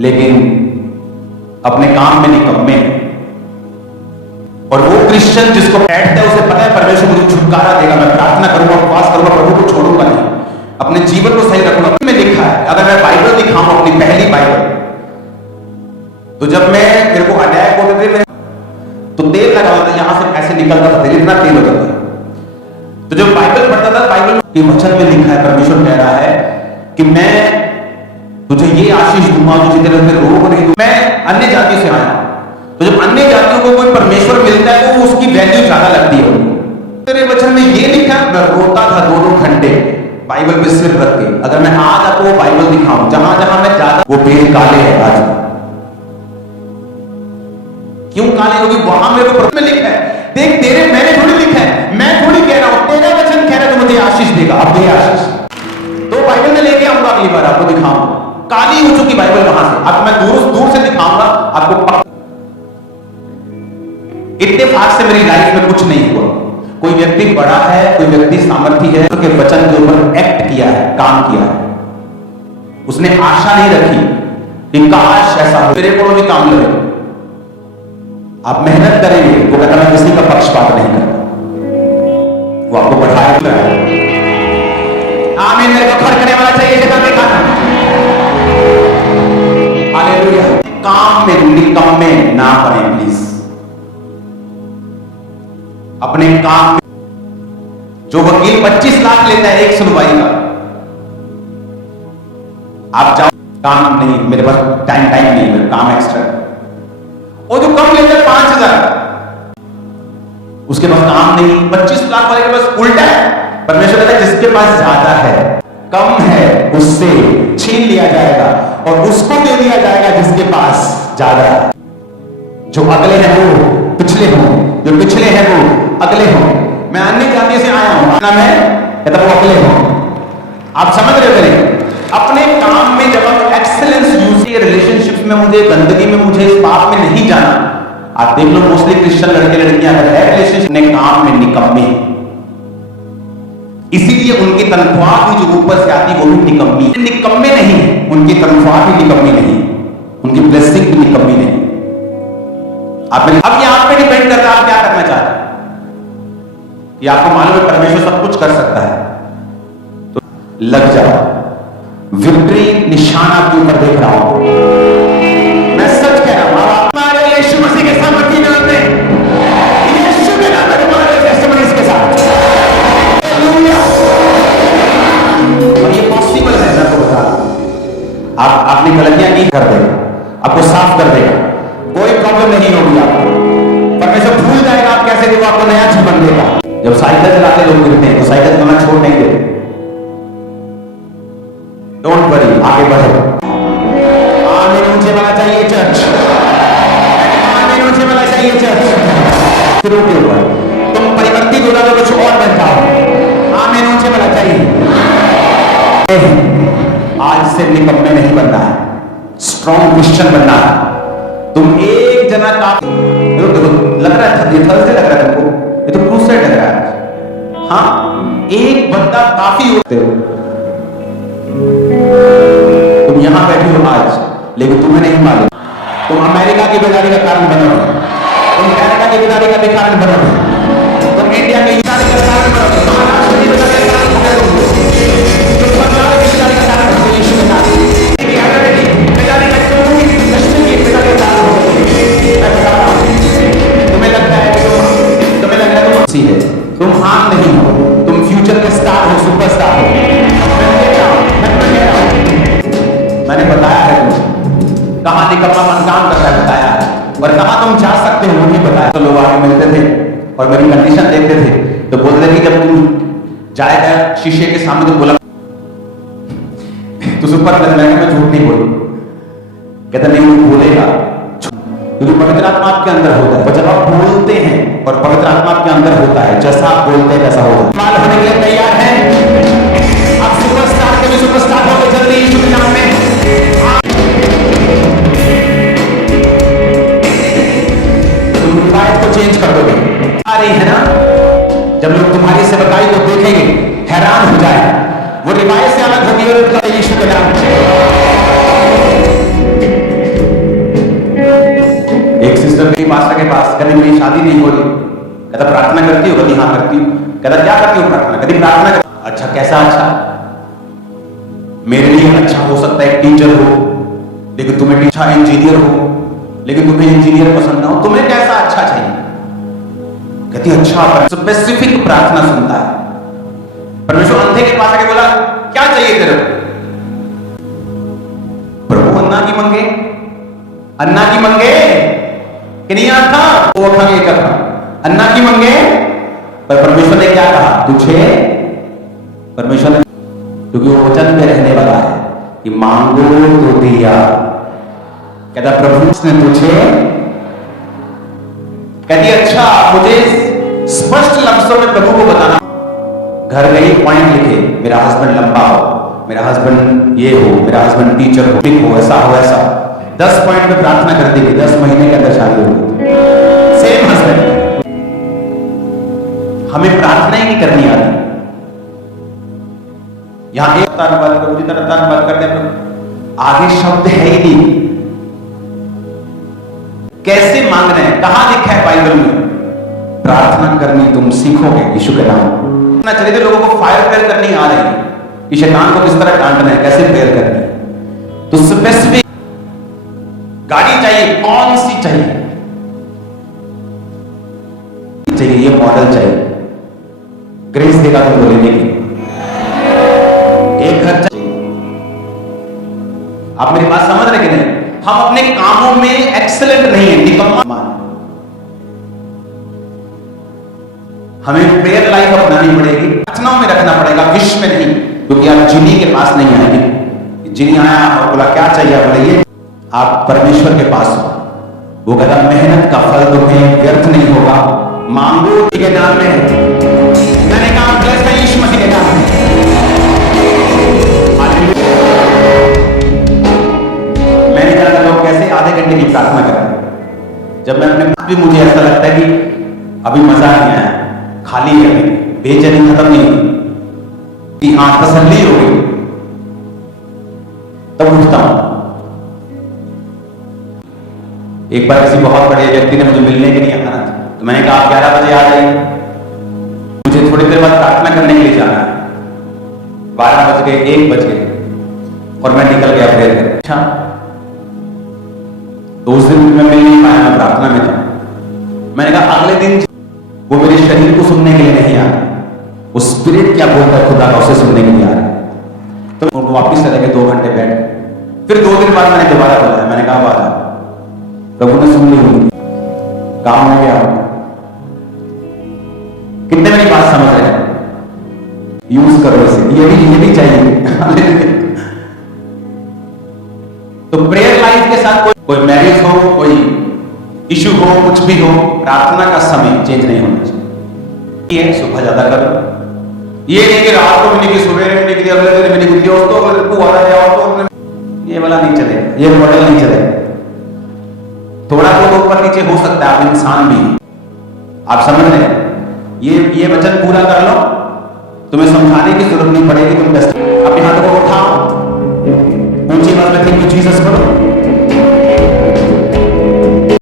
लेकिन अपने काम में निकम्मे हैं। और वो क्रिश्चियन जिसको बैठता है उसे पता है परमेश्वर मुझे छुटकारा देगा, मैं प्रार्थना करूंगा, उपवास करूंगा, प्रभु को छोड़ूंगा नहीं, अपने जीवन को सही रखूंगा। में लिखा है, अगर मैं बाइबल दिखाऊं अपनी पहली बाइबल, तो जब मैं मेरे को अटैक होते थे तो तेल लगा होता था, यहां से ऐसे निकलता था, तेल इतना तेल होता था। तो जब बाइबल पढ़ता था, बाइबल के वचन में लिखा है, परमेश्वर कह रहा है कि मैं तुझे ये आशीष दूंगा जो तेरे अंदर रोग नहीं, मैं अन्य जाति से आया। तो जब अन्य जातियों को कोई परमेश्वर मिलता है तो उसकी वैल्यू ज्यादा लगती है। तेरे वचन में ये लिखा, मैं रोता था 2-2 घंटे बाइबल पे सिर रख के। अगर मैं आज आपको बाइबल दिखाऊं, जहां जहां मैं ज्यादा, वो पेज काले है आज। क्यों काले? क्योंकि वहां मेरे को में लिखा है, देख तेरे, मैंने थोड़ी लिखा है, मैं थोड़ी कह रहा हूं, तेरा वचन कह रहा है तो मुझे आशीष देगा। अब दे आशीष। तो बाइबल में लेके आऊंगा, अगली बार आपको दिखाऊंगा। काली हो चुकी बाइबल वहां से, अब मैं दूर से दिखाऊंगा आपको। इत्तेफाक से मेरी लाइफ में कुछ नहीं हुआ। कोई व्यक्ति बड़ा है, कोई व्यक्ति सामर्थी है, उसके वचन के ऊपर एक्ट किया है, काम किया है। उसने आशा नहीं रखी कि काश ऐसा हो, मेरे को भी काम लगे। आप मेहनत करेंगे, वो कहता मैं किसी का पक्षपात नहीं करता, वो आपको बढ़ाएगा। आमीन। मेरे को खर्च करने वाला चाहिए, जगह में खाना। हालेलुया। काम में निकम्मे ना बने प्लीज। अपने काम में, जो वकील 25 लाख लेता है एक सुनवाई का, आप जाओ, काम नहीं, मेरे पास टाइम नहीं, मेरे काम एक्स्ट्रा। और जो कम लेता है 5,000, उसके पास काम नहीं। 25 लाख वाले के पास उल्टा है। परमेश्वर कहता है जिसके पास ज्यादा है, कम है, उससे छीन लिया जाएगा और उसको दे दिया जाएगा जिसके पास ज्यादा है। जो अगले हैं वो पिछले हों, जो पिछले हैं वो अगले हों। मैं अन्य जाति से आया हूं, नाम है कहता वो अगले हों। आप समझ रहे हो? अपने काम में जब आप एक्सेलेंस यूज किए, रिलेशनशिप्स में मुझे, गंदगी में मुझे, इस पाप में नहीं जाना। आप देख लो मोस्टली क्रिश्चियन लड़के लड़कियां अगर है रिलेशनशिप में, काम में निकम्मे, इसीलिए उनकी तनख्वाह भी जो ऊपर से आती वो भी निकम्मी। निकम्मे नहीं, उनकी तनख्वाह भी निकम्मी नहीं, उनकी ब्लेसिंग भी निकम्मी नहीं। अब यहां पे डिपेंड करता है आप क्या करना चाहते हैं। ये आपको मालूम है परमेश्वर सब कुछ कर सकता है, तो लग जाओ। विक्ट्री निशान आपके ऊपर देख रहा हूं, मैं सच कह रहा हूं। हमारे यीशु मसीह के सामर्थी नाम में, यीशु के नाम में तुम्हारे टेस्टिमनीज के साथ, हालेलुया। और ये पॉसिबल है, मैं तो बता रहा हूं। आपने गलतियां की, कर देगा, आपको साफ कर देगा, कोई प्रॉब्लम नहीं होगी आपको। परमेश्वर भूल जाएगा आप कैसे थे, वो आपको नया जीवन देगा। जब साइकिल चलाते लोग गिरते हैं तो साइकिल चलाना छोड़ नहीं देते। डोंट वरी, आगे बढ़ो। आमीन ऊंचे वाला चाहिए चर्च, आमीन ऊंचे वाला चाहिए चर्च। शुरू के ऊपर तुम परिवर्तित हो जाओ, कुछ और बन जाओ। आमीन ऊंचे वाला चाहिए। आज से निकम्मे नहीं बनना है, स्ट्रॉन्ग क्रिश्चियन बनना है। तुम एक जना काम, देखो लग रहा है ये थर्सडे लग रहा है तुमको, ये तो क्रूसेड लग रहा है। हाँ, एक बंदा काफी होते हो। तुम यहां बैठे हो आज, लेकिन तुम्हें नहीं मालूम तुम अमेरिका की बेदारी का कारण बनोगे, तुम कनाडा की बेदारी का कारण बनोगे, तुम इंडिया के बेदारी का कारण बनोगे, महाराष्ट्र की बेदारी का कारण बनोगे, तुम पंजाब की बेदारी का कारण बनोगे, यीशु के नाम में बेदारी का चोरी, कश्मीर की बेदारी का कारण बनोगे। मैं बता रहा हूं, तुम्हें लगता है तुम मसीह है, तुम आम नहीं हो, तुम फ्यूचर के स्टार हो, सुपरस्टार हो। मैंने बताया है तुमसे कहां निकम्मापन काम कर रहा है, बताया है, और कहां तुम जा सकते हो वो भी बताया। तो लोग आगे मिलते थे और मेरी कंडीशन देखते थे, तो बोलते थे कि जब तुम जाएगा शीशे के सामने तो बोला तो सुपर प्लस, मैं झूठ नहीं बोलूं। कहता नहीं वो बोलेगा, क्योंकि पवित्र आत्मा आपके अंदर होता है। जब आप बोलते हैं और पवित्र आत्मा आपके अंदर होता है, जैसा आप बोलते हैं वैसा होगा। माल होने के लिए तैयार हैं? आप सुपरस्टार के भी सुपरस्टार होंगे जल्दी यीशु के नाम में। तुम रिवायत को चेंज कर दोगे। आ रही है ना, जब लोग तुम्हारी सेवकाई को देखेंगे हैरान हो जाए, वो रिवायत से अलग होगी और यीशु के नाम। कभी मेरी शादी नहीं हो रही। कहता प्रार्थना करती हो? कभी हाँ करती हूँ। कहता क्या करती हो प्रार्थना? कभी प्रार्थना कर। अच्छा कैसा अच्छा? मेरे लिए अच्छा हो सकता है टीचर हो, लेकिन तुम्हें अच्छा इंजीनियर हो, लेकिन तुम्हें इंजीनियर पसंद ना हो, तुम्हें कैसा अच्छा चाहिए? कहती अच्छा। स्पेसिफिक प्रार्थना सुनता है परमेश्वर। अंधे के पास आके बोला क्या चाहिए तेरे को? प्रभु अन्ना की मंगे, अन्ना की मंगे कि नहीं आता वो खाने का था। अन्ना की मंगे, पर परमेश्वर ने क्या कहा? तुझे, परमेश्वर ने, क्योंकि वो वचन में रहने वाला है कि मांगो तो दिया। कहता प्रभु ने तुझे, कहती अच्छा मुझे स्पष्ट लफ्जों में प्रभु को बताना। घर गई, पॉइंट लिखे, मेरा हस्बैंड लंबा हो, मेरा हस्बैंड ये हो, मेरा हस्बैंड टीचर हो, ऐसा हो ऐसा। 10 पॉइंट में प्रार्थना कर दी, 10 महीने के अंदर शादी हो गई। Same husband. हमें प्रार्थना ही नहीं करनी आती। यहां एक धन्यवाद प्रभु जी, धन्यवाद करते हैं, आगे शब्द है ही नहीं। कैसे मांगना है? कहां लिखा है बाइबल में? प्रार्थना करनी तुम सीखोगे यीशु के नाम। ना चलिए लोगों को फायर प्रेयर करनी आ रही है कि शैतान को किस तरह डांटना है, कैसे प्रेयर करनी है। तो स्पेसिफिक गाड़ी चाहिए, कौन सी चाहिए? ये मॉडल चाहिए, ग्रेस देगा तुमको लेने की। एक घर चाहिए। आप मेरी बात समझ रहे कि नहीं? हम अपने कामों में एक्सेलेंट नहीं है, निकम्मा। हमें प्रेयर लाइफ अपनानी पड़ेगी, प्रार्थनाओं में रखना पड़ेगा, विश्व में नहीं। क्योंकि आप जिनी के पास नहीं आएंगे। जिनी आया और बोला क्या चाहिए, बोले ये। आप परमेश्वर के पास हो, वो कहता मेहनत का फल तुम्हें व्यर्थ नहीं होगा, मांगो के नाम में। मैंने कहा प्लस में यीशु मसीह के नाम में। मैंने जाना लोग कैसे आधे घंटे की प्रार्थना करें, जब मैं अपने भी मुझे ऐसा लगता है कि अभी मजा नहीं आया, खाली है, बेचैनी खत्म नहीं हुई, हाँ तसल्ली हो गई, तब उठता हूं। एक बार किसी बहुत बड़े व्यक्ति ने मुझे मिलने के लिए आना था, तो मैंने कहा आप 11 बजे आ जाइए, मुझे थोड़ी देर बाद प्रार्थना करने के लिए जाना है। 12 बज गए, 1 बज गए और मैं निकल गया प्रेयर करने। अच्छा, तो उस दिन मैं मिल नहीं पाया, मैं प्रार्थना में था। मैंने कहा अगले दिन वो मेरे शरीर को सुनने के लिए नहीं आ रहा, वो स्पिरिट क्या बोलता है खुदा का उसे सुनने के लिए आ रहा है। तो उनको वापिस चले गए, 2 घंटे बैठ। फिर 2 दिन बाद मैंने दोबारा बुलाया, मैंने कहा बात प्रभु ने सुन ली होगी, काम हो गया। कितने मेरी बात समझ रहे हैं? यूज करो इसे, ये भी चाहिए। तो प्रेयर लाइफ के साथ कोई मैरिज हो, कोई इशू हो, कुछ भी हो, प्रार्थना का समय चेंज नहीं होना चाहिए। ये सुबह ज्यादा करो, ये नहीं कि रात को भी नहीं, सुबह नहीं कि अगले दिन भी नहीं, दोस्तों तो ये वाला नहीं चले, ये मॉडल नहीं चले। थोड़ा बहुत ऊपर नीचे हो सकता है, आप इंसान भी, आप समझ रहे हैं? ये वचन पूरा कर लो, तुम्हें समझाने की जरूरत नहीं पड़ेगी। तुम अपने हाथों को उठाओ, ऊंची आवाज में थैंक यू जीसस करो।